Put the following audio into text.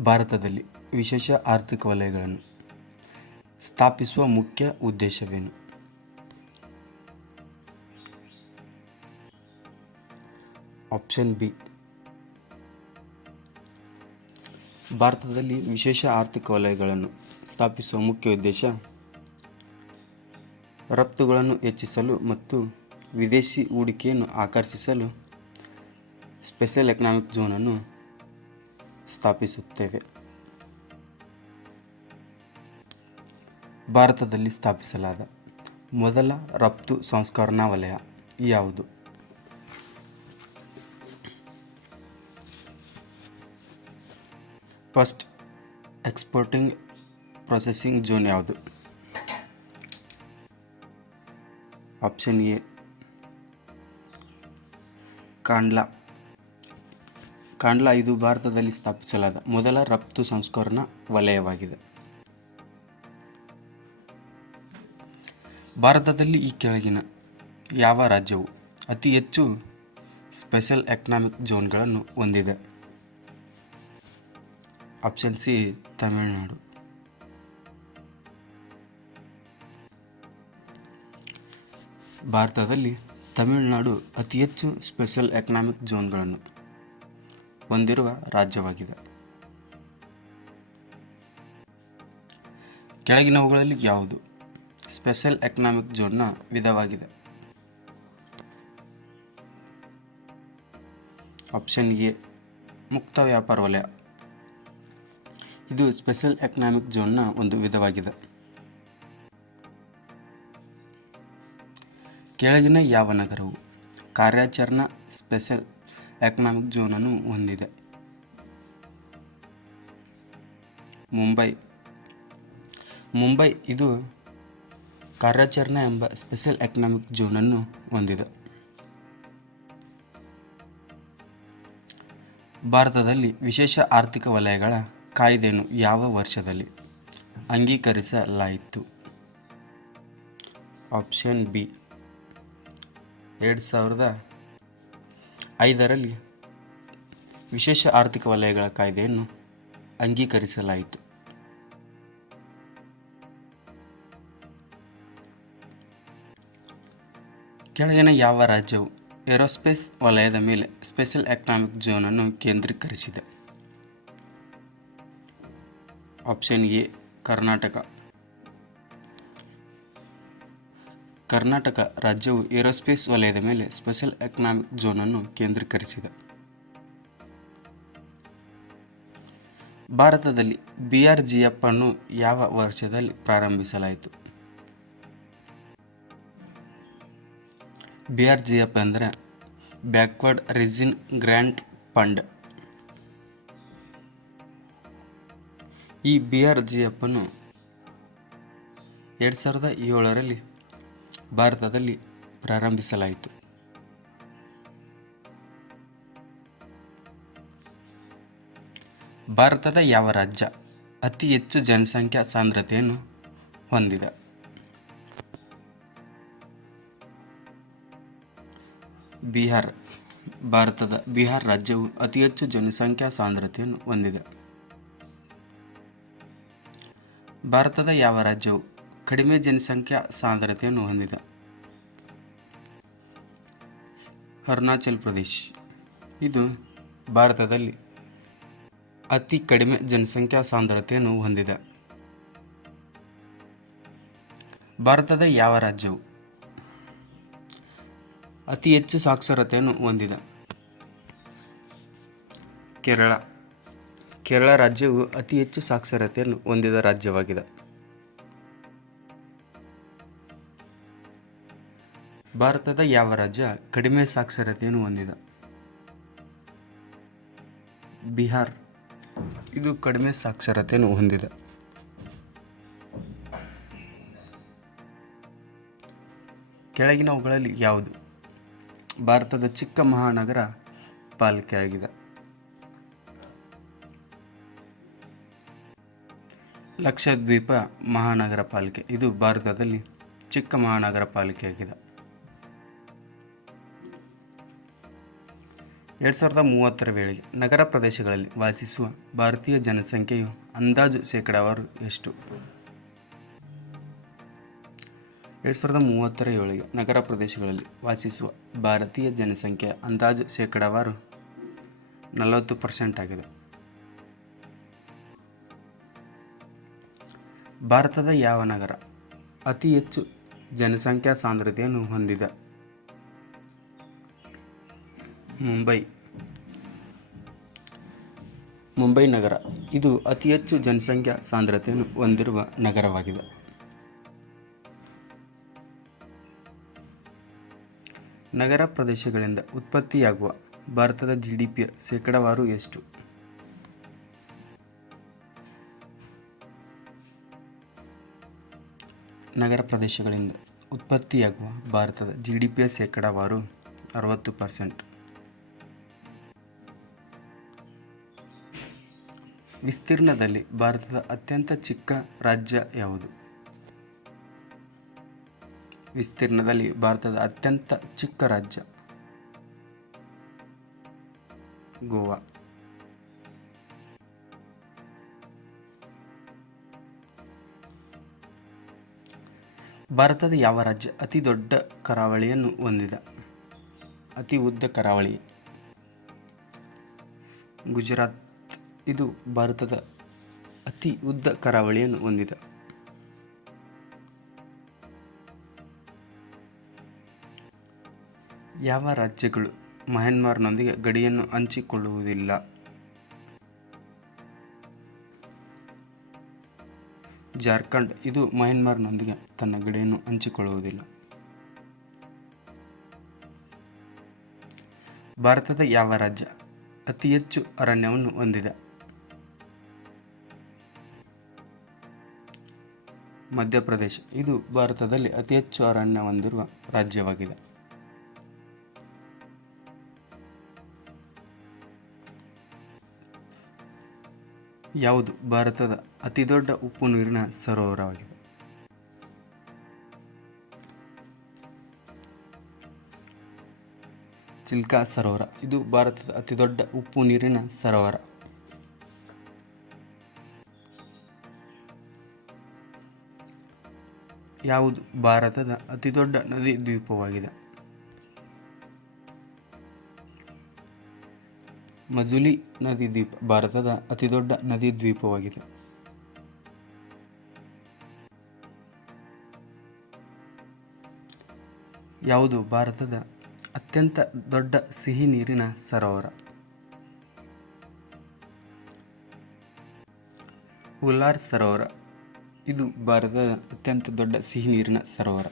ಭಾರತದಲ್ಲಿ ವಿಶೇಷ ಆರ್ಥಿಕ ವಲಯಗಳನ್ನು ಸ್ಥಾಪಿಸುವ ಮುಖ್ಯ ಉದ್ದೇಶವೇನು? Option B. ಭಾರತದಲ್ಲಿ ವಿಶೇಷ ಆರ್ಥಿಕ ವಲಯಗಳನ್ನು ಸ್ಥಾಪಿಸುವ ಮುಖ್ಯ ಉದ್ದೇಶ ರಫ್ತುಗಳನ್ನು ಹೆಚ್ಚಿಸಲು ಮತ್ತು ವಿದೇಶಿ ಹೂಡಿಕೆಯನ್ನು ಆಕರ್ಷಿಸಲು ಸ್ಪೆಷಲ್ ಎಕನಾಮಿಕ್ ಝೋನನ್ನು ಸ್ಥಾಪಿಸುತ್ತೇವೆ. ಭಾರತದಲ್ಲಿ ಸ್ಥಾಪಿಸಲಾದ ಮೊದಲ ರಫ್ತು ಸಂಸ್ಕರಣಾ ವಲಯ ಯಾವುದು? ಫಸ್ಟ್ ಎಕ್ಸ್ಪೋರ್ಟಿಂಗ್ ಪ್ರೊಸೆಸಿಂಗ್ ಝೋನ್ ಯಾವುದು? Option A Kandla. ಕಾಂಡ್ಲಾ ಇದು ಭಾರತದಲ್ಲಿ ಸ್ಥಾಪಿಸಲಾದ ಮೊದಲ ರಫ್ತು ಸಂಸ್ಕರಣಾ ವಲಯವಾಗಿದೆ. ಭಾರತದಲ್ಲಿ ಈ ಕೆಳಗಿನ ಯಾವ ರಾಜ್ಯವು ಅತಿ ಹೆಚ್ಚು ಸ್ಪೆಷಲ್ ಎಕನಾಮಿಕ್ ಝೋನ್ಗಳನ್ನು ಹೊಂದಿದೆ? Option C, Tamil Nadu. ಭಾರತದಲ್ಲಿ ತಮಿಳುನಾಡು ಅತಿ ಹೆಚ್ಚು ಸ್ಪೆಷಲ್ ಎಕನಾಮಿಕ್ ಝೋನ್ಗಳನ್ನು ಹೊಂದಿರುವ ರಾಜ್ಯವಾಗಿದೆ. ಕೆಳಗಿನವುಗಳಲ್ಲಿ ಯಾವುದು? ಸ್ಪೆಷಲ್ ಎಕನಾಮಿಕ್ ಝೋನ್ನ ವಿಧವಾಗಿದೆ. ಆಪ್ಷನ್ ಎ ಮುಕ್ತ ವ್ಯಾಪಾರ ವಲಯ. ಇದು ಸ್ಪೆಷಲ್ ಎಕನಾಮಿಕ್ ಝೋನ್ನ ಒಂದು ವಿಧವಾಗಿದೆ. ಕೆಳಗಿನ ಯಾವ ನಗರವು ಕಾರ್ಯಾಚರಣಾ ಸ್ಪೆಷಲ್ ಎಕನಾಮಿಕ್ ಝೋನನ್ನು ಹೊಂದಿದೆ. ಮುಂಬೈ. ಮುಂಬೈ ಇದು ಕಾರ್ಯಾಚರಣೆ ಎಂಬ ಸ್ಪೆಷಲ್ ಎಕನಾಮಿಕ್ ಝೋನನ್ನು ಹೊಂದಿದೆ. ಭಾರತದಲ್ಲಿ ವಿಶೇಷ ಆರ್ಥಿಕ ವಲಯಗಳ ಕಾಯ್ದೆಯನ್ನು ಯಾವ ವರ್ಷದಲ್ಲಿ ಅಂಗೀಕರಿಸಲಾಯಿತು? Option B. ಎರಡು ಸಾವಿರದ ಐದರಲ್ಲಿ ವಿಶೇಷ ಆರ್ಥಿಕ ವಲಯಗಳ ಕಾಯ್ದೆಯನ್ನು ಅಂಗೀಕರಿಸಲಾಯಿತು. ಕೆಳಗಿನ ಯಾವ ರಾಜ್ಯವು ಏರೋಸ್ಪೇಸ್ ವಲಯದ ಮೇಲೆ ಸ್ಪೆಷಲ್ ಎಕನಾಮಿಕ್ ಝೋನನ್ನು ಕೇಂದ್ರೀಕರಿಸಿದೆ? Option A, Karnataka. ಕರ್ನಾಟಕ ರಾಜ್ಯವು ಏರೋಸ್ಪೇಸ್ ವಲಯದ ಮೇಲೆ ಸ್ಪೆಷಲ್ ಎಕನಾಮಿಕ್ ಝೋನನ್ನು ಕೇಂದ್ರೀಕರಿಸಿದೆ. ಭಾರತದಲ್ಲಿ ಬಿ ಆರ್ ಜಿ ಎಫ್ ಅನ್ನು ಯಾವ ವರ್ಷದಲ್ಲಿ ಪ್ರಾರಂಭಿಸಲಾಯಿತು? ಬಿ ಆರ್ ಜಿ ಎಫ್ ಅಂದರೆ ಬ್ಯಾಕ್ವರ್ಡ್ ರಿಜಿನ್ ಗ್ರ್ಯಾಂಟ್ ಫಂಡ್. ಈ ಬಿ ಆರ್ ಜಿ ಎಫ್ ಅನ್ನು ಎರಡು ಸಾವಿರದ ಏಳರಲ್ಲಿ ಭಾರತದಲ್ಲಿ ಪ್ರಾರಂಭಿಸಲಾಯಿತು. ಭಾರತದ ಯಾವ ರಾಜ್ಯ ಅತಿ ಹೆಚ್ಚು ಜನಸಂಖ್ಯಾ ಸಾಂದ್ರತೆಯನ್ನು ಹೊಂದಿದೆ? ಬಿಹಾರ್. ಭಾರತದ ಬಿಹಾರ್ ರಾಜ್ಯವು ಅತಿ ಹೆಚ್ಚು ಜನಸಂಖ್ಯಾ ಸಾಂದ್ರತೆಯನ್ನು ಹೊಂದಿದೆ. ಭಾರತದ ಯಾವ ರಾಜ್ಯವು ಕಡಿಮೆ ಜನಸಂಖ್ಯಾ ಸಾಂದ್ರತೆಯನ್ನು ಹೊಂದಿದೆ. ಅರುಣಾಚಲ್ ಪ್ರದೇಶ್. ಇದು ಭಾರತದಲ್ಲಿ ಅತಿ ಕಡಿಮೆ ಜನಸಂಖ್ಯಾ ಸಾಂದ್ರತೆಯನ್ನು ಹೊಂದಿದೆ. ಭಾರತದ ಯಾವ ರಾಜ್ಯವು ಅತಿ ಹೆಚ್ಚು ಸಾಕ್ಷರತೆಯನ್ನು ಹೊಂದಿದೆ? ಕೇರಳ. ಕೇರಳ ರಾಜ್ಯವು ಅತಿ ಹೆಚ್ಚು ಸಾಕ್ಷರತೆಯನ್ನು ಹೊಂದಿದ ರಾಜ್ಯವಾಗಿದೆ. ಭಾರತದ ಯಾವ ರಾಜ್ಯ ಕಡಿಮೆ ಸಾಕ್ಷರತೆಯನ್ನು ಹೊಂದಿದೆ? ಬಿಹಾರ್. ಇದು ಕಡಿಮೆ ಸಾಕ್ಷರತೆಯನ್ನು ಹೊಂದಿದೆ. ಕೆಳಗಿನವುಗಳಲ್ಲಿ ಯಾವುದು? ಭಾರತದ ಚಿಕ್ಕ ಮಹಾನಗರ ಪಾಲಿಕೆ ಆಗಿದೆ. ಲಕ್ಷದ್ವೀಪ ಮಹಾನಗರ ಪಾಲಿಕೆ. ಇದು ಭಾರತದಲ್ಲಿ ಚಿಕ್ಕ ಮಹಾನಗರ ಪಾಲಿಕೆಯಾಗಿದೆ ಎರಡು ಸಾವಿರದ ಮೂವತ್ತರ ವೇಳೆಗೆ ನಗರ ಪ್ರದೇಶಗಳಲ್ಲಿ ವಾಸಿಸುವ ಭಾರತೀಯ ಜನಸಂಖ್ಯೆಯು ಅಂದಾಜು ಶೇಕಡಾವಾರು ಎಷ್ಟು? ಎರಡು ಸಾವಿರದ ಮೂವತ್ತರ ಏಳಿಗೆ ನಗರ ಪ್ರದೇಶಗಳಲ್ಲಿ ವಾಸಿಸುವ ಭಾರತೀಯ ಜನಸಂಖ್ಯೆಯ ಅಂದಾಜು ಶೇಕಡಾವಾರು ನಲವತ್ತು ಪರ್ಸೆಂಟ್ ಆಗಿದೆ. ಭಾರತದ ಯಾವ ನಗರ ಅತಿ ಹೆಚ್ಚು ಜನಸಂಖ್ಯಾ ಸಾಂದ್ರತೆಯನ್ನು ಹೊಂದಿದೆ? ಮುಂಬೈ. ಮುಂಬೈ ನಗರ. ಇದು ಅತಿ ಹೆಚ್ಚು ಜನಸಂಖ್ಯಾ ಸಾಂದ್ರತೆಯನ್ನು ಹೊಂದಿರುವ ನಗರವಾಗಿದೆ. ನಗರ ಪ್ರದೇಶಗಳಿಂದ ಉತ್ಪತ್ತಿಯಾಗುವ ಭಾರತದ ಜಿ ಡಿ ಪಿಯ ಶೇಕಡಾವಾರು ಎಷ್ಟು? ನಗರ ಪ್ರದೇಶಗಳಿಂದ ಉತ್ಪತ್ತಿಯಾಗುವ ಭಾರತದ ಜಿ ಡಿ ಪಿಯ ಶೇಕಡಾವಾರು ಅರವತ್ತು ಪರ್ಸೆಂಟ್. ವಿಸ್ತೀರ್ಣದಲ್ಲಿ ಭಾರತದ ಅತ್ಯಂತ ಚಿಕ್ಕ ರಾಜ್ಯ ಯಾವುದು? ವಿಸ್ತೀರ್ಣದಲ್ಲಿ ಭಾರತದ ಅತ್ಯಂತ ಚಿಕ್ಕ ರಾಜ್ಯ? ಗೋವಾ. ಭಾರತದ ಯಾವ ರಾಜ್ಯ ಅತಿ ದೊಡ್ಡ ಕರಾವಳಿಯನ್ನು ಹೊಂದಿದೆ? ಅತಿ ಉದ್ದ ಕರಾವಳಿ. ಗುಜರಾತ್. ಇದು ಭಾರತದ ಅತಿ ಉದ್ದ ಕರಾವಳಿಯನ್ನು ಹೊಂದಿದೆ. ಯಾವ ರಾಜ್ಯಗಳು ಮಯನ್ಮಾರ್ನೊಂದಿಗೆ ಗಡಿಯನ್ನು ಹಂಚಿಕೊಳ್ಳುವುದಿಲ್ಲ? ಜಾರ್ಖಂಡ್ ಇದು ಮಯನ್ಮಾರ್ನೊಂದಿಗೆ ತನ್ನ ಗಡಿಯನ್ನು ಹಂಚಿಕೊಳ್ಳುವುದಿಲ್ಲ. ಭಾರತದ ಯಾವ ರಾಜ್ಯ ಅತಿ ಹೆಚ್ಚು ಅರಣ್ಯವನ್ನು ಹೊಂದಿದೆ? ಮಧ್ಯಪ್ರದೇಶ. ಇದು ಭಾರತದಲ್ಲಿ ಅತಿ ಹೆಚ್ಚು ಅರಣ್ಯ ಹೊಂದಿರುವ ರಾಜ್ಯವಾಗಿದೆ. ಯಾವುದು ಭಾರತದ ಅತಿದೊಡ್ಡ ಉಪ್ಪು ನೀರಿನ ಸರೋವರವಾಗಿದೆ. ಚಿಲ್ಕಾ ಸರೋವರ. ಇದು ಭಾರತದ ಅತಿದೊಡ್ಡ ಉಪ್ಪು ನೀರಿನ ಸರೋವರ. ಯಾವುದು? ಭಾರತದ ಅತಿದೊಡ್ಡ ನದಿ ದ್ವೀಪವಾಗಿದೆ. ಮಜುಲಿ ನದಿ ದ್ವೀಪ, ಭಾರತದ ಅತಿದೊಡ್ಡ ನದಿ ದ್ವೀಪವಾಗಿದೆ. ಯಾವುದು? ಭಾರತದ ಅತ್ಯಂತ ದೊಡ್ಡ ಸಿಹಿ ನೀರಿನ ಸರೋವರ. ಉಲ್ಲಾರ್ ಸರೋವರ. ಇದು ಭಾರತದ ಅತ್ಯಂತ ದೊಡ್ಡ ಸಿಹಿ ನೀರಿನ ಸರೋವರ.